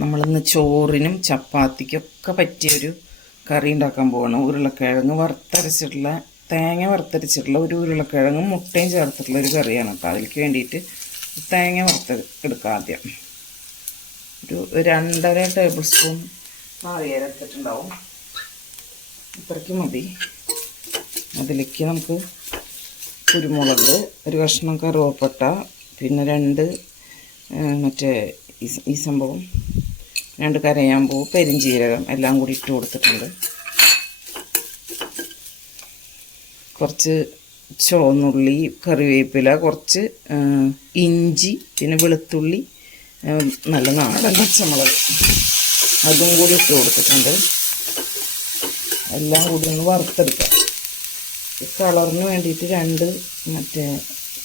നമ്മളിന്ന് ചോറിനും ചപ്പാത്തിക്കൊക്കെ പറ്റിയൊരു കറി ഉണ്ടാക്കാൻ പോവാണ്. ഉരുളക്കിഴങ്ങ് വറുത്തരച്ചിട്ടുള്ള തേങ്ങ വറുത്തരച്ചിട്ടുള്ള ഒരു ഉരുളക്കിഴങ്ങും മുട്ടയും ചേർത്തിട്ടുള്ള ഒരു കറിയാണ് അപ്പോൾ അതിലേക്ക് വേണ്ടിയിട്ട് തേങ്ങ വറുത്ത് എടുക്കുക ആദ്യം. ഒരു രണ്ടര ടേബിൾ സ്പൂൺ നാളികേരം ഇത്രയ്ക്ക് മതി. അതിലേക്ക് നമുക്ക് കുരുമുളക് ഒരു കഷ്ണം കറുവപ്പട്ട പിന്നെ രണ്ട് മറ്റേ ഈ സംഭവം രണ്ട് കരയാമ്പൂ പെരിഞ്ചീരകം എല്ലാം കൂടി ഇട്ട് കൊടുത്തിട്ടുണ്ട്. കുറച്ച് ചുവന്നുള്ളി കറിവേപ്പില കുറച്ച് ഇഞ്ചി പിന്നെ വെളുത്തുള്ളി നല്ല നാടൻ പച്ചമുളക്. അതും കൂടി ഇട്ട് കൊടുത്തിട്ടുണ്ട്. എല്ലാം കൂടി ഒന്ന് വറുത്തെടുക്കാം. കളറിന് വേണ്ടിയിട്ട് രണ്ട് മറ്റേ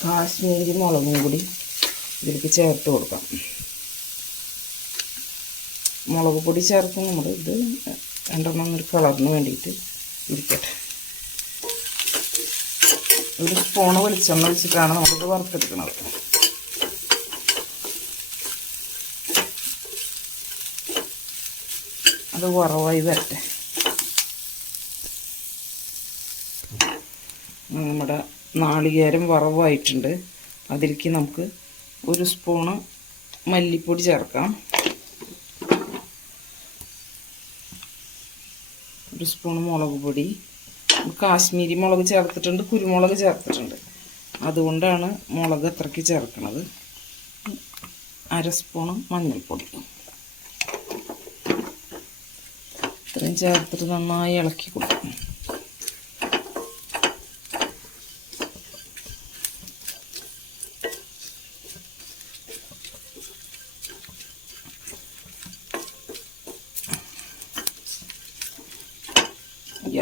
കാശ്മീരി മുളകും കൂടി ഇതിലേക്ക് ചേർത്ത് കൊടുക്കാം. മുളക് പൊടി ചേർക്കും നമ്മൾ ഇത് രണ്ടെണ്ണം ഒരു കളറിന് വേണ്ടിയിട്ട് ഇരിക്കട്ടെ. ഒരു സ്പൂണ് വെളിച്ചെണ്ണ വെച്ചിട്ടാണ് നമ്മളിത് വറുത്തെടുക്കുന്നത് അത് വറവായി വരട്ടെ. നമ്മുടെ നാളികേരം വറവായിട്ടുണ്ട് അതിലേക്ക് നമുക്ക് ഒരു സ്പൂണ് മല്ലിപ്പൊടി ചേർക്കാം. ഒരു സ്പൂൺ മുളക് പൊടി കാശ്മീരി മുളക് ചേർത്തിട്ടുണ്ട് കുരുമുളക് ചേർത്തിട്ടുണ്ട്. അതുകൊണ്ടാണ് മുളക് അത്രയ്ക്ക് ചേർക്കുന്നത് അര സ്പൂണ് മഞ്ഞൾപ്പൊടി. ഇത്രയും ചേർത്തിട്ട് നന്നായി ഇളക്കി കൊടുക്കും.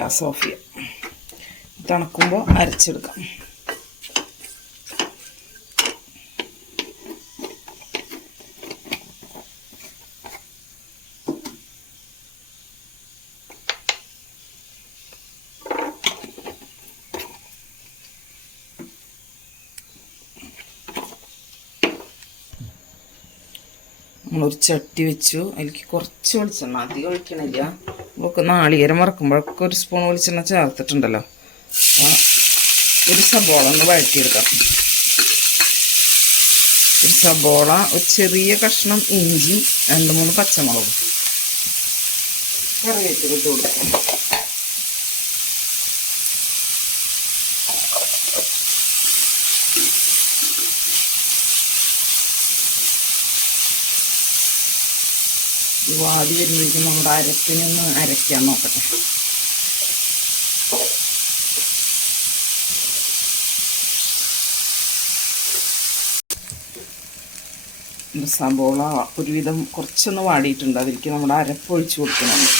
ഗ്യാസ് ഓഫ് ചെയ്യാം തണുക്കുമ്പോൾ അരച്ചെടുക്കാം. നമ്മളൊരു ചട്ടി വെച്ചു. അതിലേക്ക് കുറച്ച് വെളിച്ചെണ്ണ. അധികം ഒഴിക്കണില്ല. നമുക്ക് നാളികേരം വറക്കുമ്പോഴൊക്കെ ഒരു സ്പൂൺ വെളിച്ചെണ്ണ ചേർത്തിട്ടുണ്ടല്ലോ. ഒരു സബോള ഒന്ന് വഴറ്റിയെടുക്കാം. ഒരു സബോള ഒരു ചെറിയ കഷ്ണം ഇഞ്ചി രണ്ട് മൂന്ന് പച്ചമുളകും. കൊടുക്കും കൊടുക്കാം. വാടി വരുമ്പോഴേക്കും നമ്മുടെ അരപ്പിനൊന്ന് അരയ്ക്കാൻ നോക്കട്ടെ. സബോള ഒരുവിധം കുറച്ചൊന്ന് വാടിയിട്ടുണ്ട്. അതിലേക്ക് നമ്മുടെ അരപ്പ് ഒഴിച്ച് കൊടുക്കുന്നുണ്ട്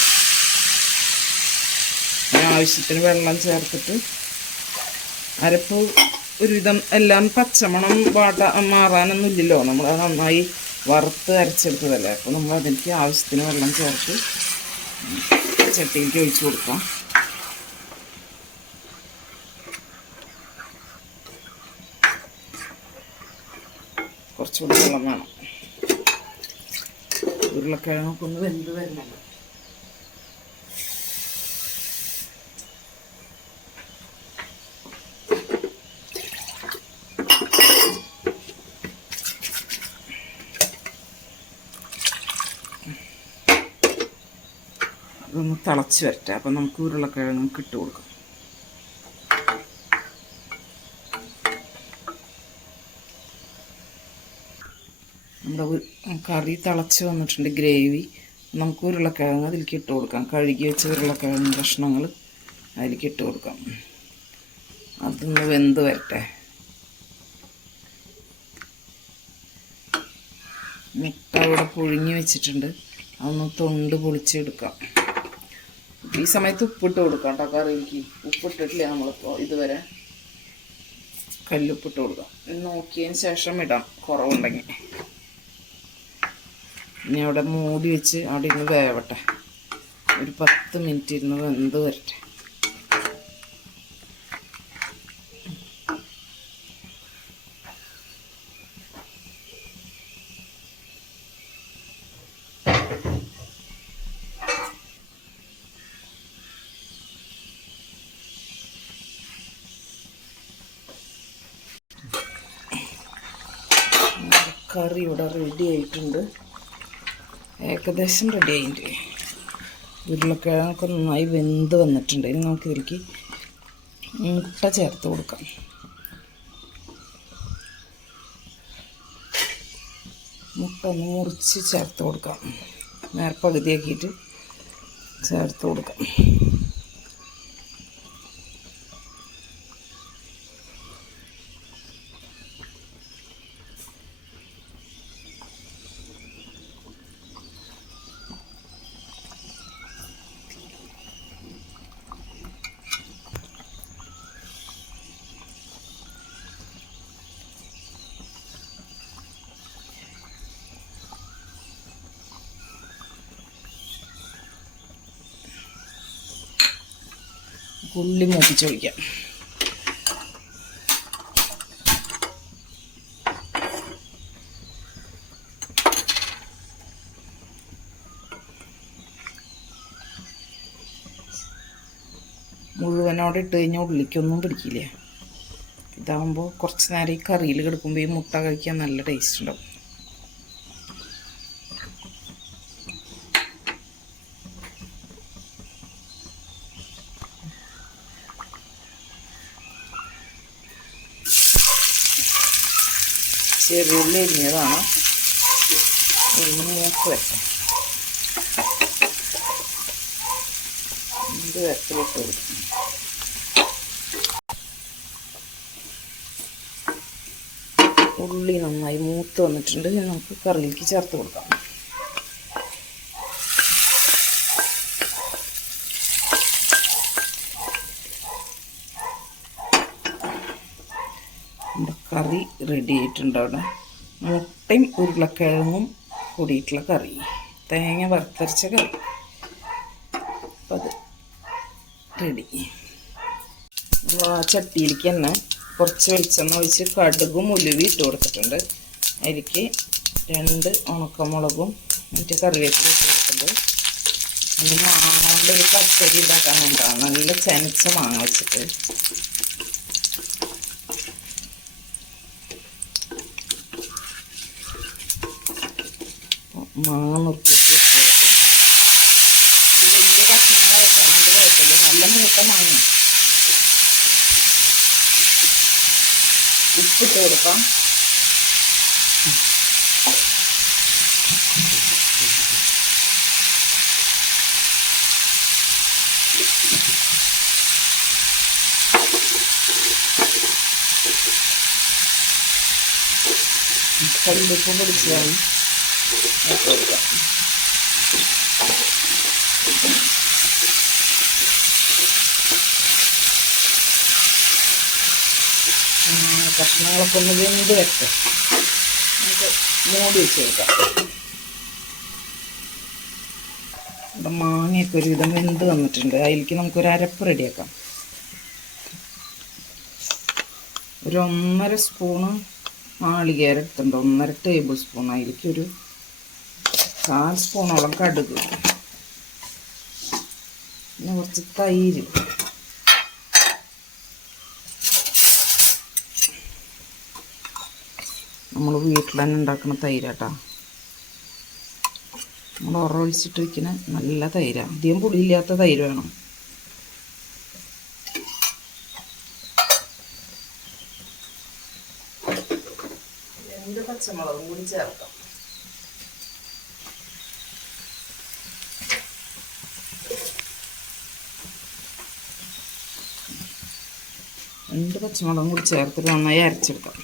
ആവശ്യത്തിന് വെള്ളം ചേർത്തിട്ട് അരപ്പ് ഒരുവിധം എല്ലാം പച്ചമണം വാടാ മാറാനൊന്നുമില്ലല്ലോ. നമ്മൾ നന്നായി വറുത്ത് അരച്ചെടുത്തതല്ലേ? അപ്പോൾ നമ്മൾ അതിലേക്ക് ആവശ്യത്തിന് വെള്ളം ചേർത്ത് ചട്ടിയിലേക്ക് ഒഴിച്ചു കൊടുക്കാം. കുറച്ചുകൂടി വെള്ളം വേണം. ഉരുളക്കിഴങ്ങൊക്കെ ഒന്ന് വെന്ത് അതൊന്ന് തിളച്ച് വരട്ടെ. അപ്പം നമുക്ക് ഉരുളക്കിഴങ്ങ് ഇട്ട് കൊടുക്കാം. നമ്മുടെ കറി തിളച്ച് വന്നിട്ടുണ്ട് ഗ്രേവി. നമുക്ക് ഉരുളക്കിഴങ്ങ് അതിലേക്ക് ഇട്ട് കൊടുക്കാം. കഴുകി വെച്ച ഉരുളക്കിഴങ്ങ് കഷ്ണങ്ങൾ അതിലേക്ക് ഇട്ട് കൊടുക്കാം. അതൊന്ന് വെന്ത് വരട്ടെ. മുട്ട ഇവിടെ പുഴുങ്ങി വെച്ചിട്ടുണ്ട്. അതൊന്ന് തൊണ്ട് പൊളിച്ചെടുക്കാം. ഈ സമയത്ത് ഉപ്പിട്ട് കൊടുക്കാം കേട്ടോ. കറിക്ക് ഉപ്പിട്ടിട്ടില്ല നമ്മളിപ്പോൾ ഇതുവരെ. കല്ലുപ്പിട്ട് കൊടുക്കാം. നോക്കിയതിന് ശേഷം ഇടാം. കുറവുണ്ടെങ്കിൽ. ഇനി അവിടെ മൂടി വെച്ച് അവിടെ ഇരുന്ന് വേവട്ടെ. ഒരു പത്ത് മിനിറ്റ് ഇരുന്ന് വെന്ത് വരട്ടെ. കറി ഇവിടെ റെഡി ആയിട്ടുണ്ട്. ഏകദേശം റെഡി ആയിട്ടുണ്ട്. ഉരുളക്കിഴങ്ങൊക്കെ നന്നായി വെന്ത് വന്നിട്ടുണ്ട്. ഇനി നമുക്ക് ഇതിലേക്ക് മുട്ട ചേർത്ത് കൊടുക്കാം. മുട്ട ഒന്ന് മുറിച്ച് ചേർത്ത് കൊടുക്കാം. നേർപ്പകുതിയാക്കിയിട്ട് ചേർത്ത് കൊടുക്കാം. ഉള്ളി മൂപ്പിച്ച് ഒഴിക്കാം. മുഴുവനോടെ ഇട്ട് കഴിഞ്ഞാൽ ഉള്ളിക്കൊന്നും പിടിക്കില്ല. ഇതാകുമ്പോൾ കുറച്ച് നേരം ഈ കറിയിൽ കിടക്കുമ്പോൾ ഈ മുട്ട കഴിക്കാൻ നല്ല ടേസ്റ്റ് ഉണ്ടാവും. ചെറിയുള്ളി അരിഞ്ഞതാണ്. മൂക്ക് വെക്കാം. ഇത് വെക്കലിട്ട് കൊടുക്കും. ഉള്ളി നന്നായി മൂത്ത് വന്നിട്ടുണ്ട്. നമുക്ക് കറിയിലേക്ക് ചേർത്ത് കൊടുക്കാം നമ്മുടെ കറി റെഡി ആയിട്ടുണ്ട് അവിടെ. മുട്ടയും ഉരുളക്കിഴങ്ങും കൂടിയിട്ടുള്ള കറി. തേങ്ങ വറുത്തരച്ച കറി. അപ്പം അത് റെഡി ചട്ടിയിലേക്ക് തന്നെ കുറച്ച് വെളിച്ചെണ്ണ ഒഴിച്ച് കടുകും ഉലുവി ഇട്ട് കൊടുത്തിട്ടുണ്ട്. അതിലേക്ക് രണ്ട് ഉണക്കമുളകും മറ്റേ കറിവേപ്പില ഇട്ട് കൊടുത്തിട്ടുണ്ട്. അതിന് മാങ്ങ കൊണ്ട് ഒരു പച്ചടി ഉണ്ടാക്കാൻ വേണ്ടാണ് നല്ല ചനച്ച മാങ്ങ വെച്ചിട്ട്. മാങ്ങ നുറുക്കിയിട്ട് ഇത് വലിയ ആണെങ്കിൽ കുഴപ്പമില്ല നല്ല മൂത്ത മാങ്ങ ഉപ്പിട്ട് കൊടുക്കാം കല്ലുപ്പ് പൊടിച്ചതാണ് കഷ്ണങ്ങളൊക്കെ ഒന്ന് വെന്ത് വെച്ച് നമുക്ക് മൂടി വെച്ച് കൊടുക്കാം ഇവിടെ മാങ്ങയൊക്കെ ഒരുവിധം വെന്ത് വന്നിട്ടുണ്ട്. അതിലേക്ക് നമുക്ക് ഒരു അരപ്പ് റെഡിയാക്കാം. ഒരു ഒന്നര സ്പൂണ് നാളികേരം ഒന്നര ടേബിൾ സ്പൂൺ. അതിലേക്ക് ഒരു കാൽ സ്പൂണോളം കടുക്. പിന്നെ കുറച്ച് തൈര്. നമ്മൾ വീട്ടിൽ തന്നെ ഉണ്ടാക്കുന്ന തൈരാട്ടാ. നമ്മൾ ഉറവൊഴിച്ചിട്ട് വയ്ക്കുന്ന നല്ല തൈരാണ് അധികം പുളിയില്ലാത്ത തൈര് വേണം. രണ്ട് പച്ചമുളകും കൂടി ചേർക്കാം. രണ്ട് പച്ചമുളകും കൂടി ചേർത്തിട്ട് നന്നായി അരച്ചെടുക്കാം.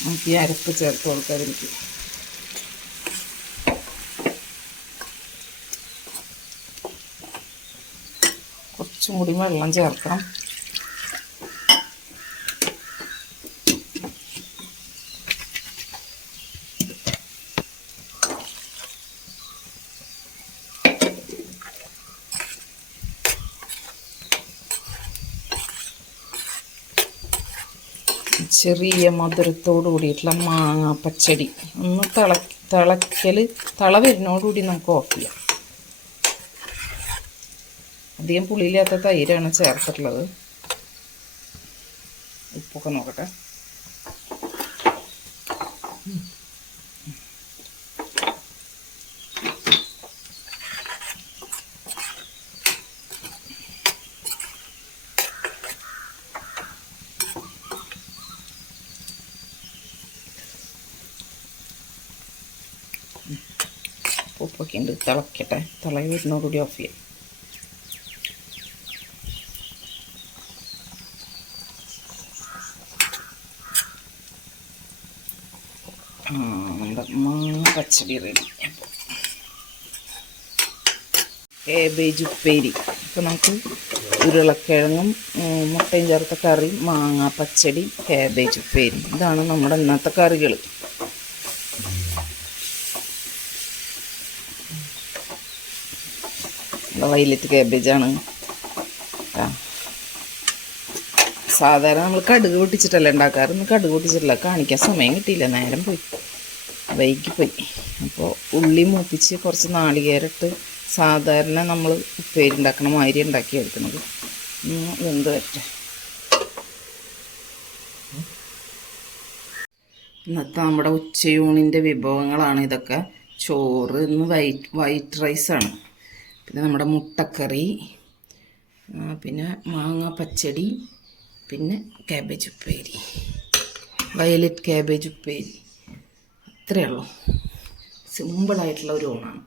നമുക്ക് ഈ അരപ്പ് ചേർത്ത് കൊടുക്കാം അതിലേക്ക് കുറച്ചും കൂടി വെള്ളം ചേർക്കാം ചെറിയ മധുരത്തോടു കൂടിയിട്ടുള്ള മാങ്ങ പച്ചടി. ഒന്ന് തിള തിളയ്ക്കൽ തിള വരുന്നതോടുകൂടി നമുക്ക് ഓഫ് ചെയ്യാം. അധികം പുളിയില്ലാത്ത തൈരാണ് ചേർത്തിട്ടുള്ളത്. ഉപ്പൊക്കെ നോക്കട്ടെ. ഉപ്പൊക്കെ ഉണ്ട് തിളക്കട്ടെ. തിളകി വരുന്നതോടുകൂടി ഓഫ് ചെയ്യാം. പച്ചടി റെഡി കേബേജ് ഉപ്പേരി. ഇപ്പം നമുക്ക് ഉരുളക്കിഴങ്ങും മുട്ടയും ചേർത്ത കറി മാങ്ങ പച്ചടി കേബേജ് ഉപ്പേരി ഇതാണ് നമ്മുടെ ഇന്നത്തെ കറികൾ വൈലറ്റ് കേബേജാണ്. ആ. സാധാരണ നമ്മൾ കടുക് പൊട്ടിച്ചിട്ടല്ല ഉണ്ടാക്കാറ്? കടുക് പൊട്ടിച്ചിട്ടില്ല. കാണിക്കാൻ സമയം കിട്ടിയില്ല. നേരം പോയി. വൈകി പോയി. അപ്പോൾ ഉള്ളി മൂപ്പിച്ച് കുറച്ച് നാളികേരട്ട് സാധാരണ നമ്മൾ ഉപ്പേരി ഉണ്ടാക്കണ മാതിരി ഉണ്ടാക്കി എടുക്കുന്നത്. വെന്ത് വരട്ടെ. ഇന്നത്തെ നമ്മുടെ ഉച്ചയൂണിന്റെ വിഭവങ്ങളാണ് ഇതൊക്കെ. ചോറ് ഇന്ന് വൈറ്റ് വൈറ്റ് റൈസാണ്. പിന്നെ നമ്മുടെ മുട്ടക്കറി പിന്നെ മാങ്ങ പച്ചടി പിന്നെ ക്യാബേജ് ഉപ്പേരി. വയലറ്റ് ക്യാബേജ് ഉപ്പേരി. ഇത്രയേ ഉള്ളൂ. സിമ്പിളായിട്ടുള്ള ഒരു ഊണാണ്.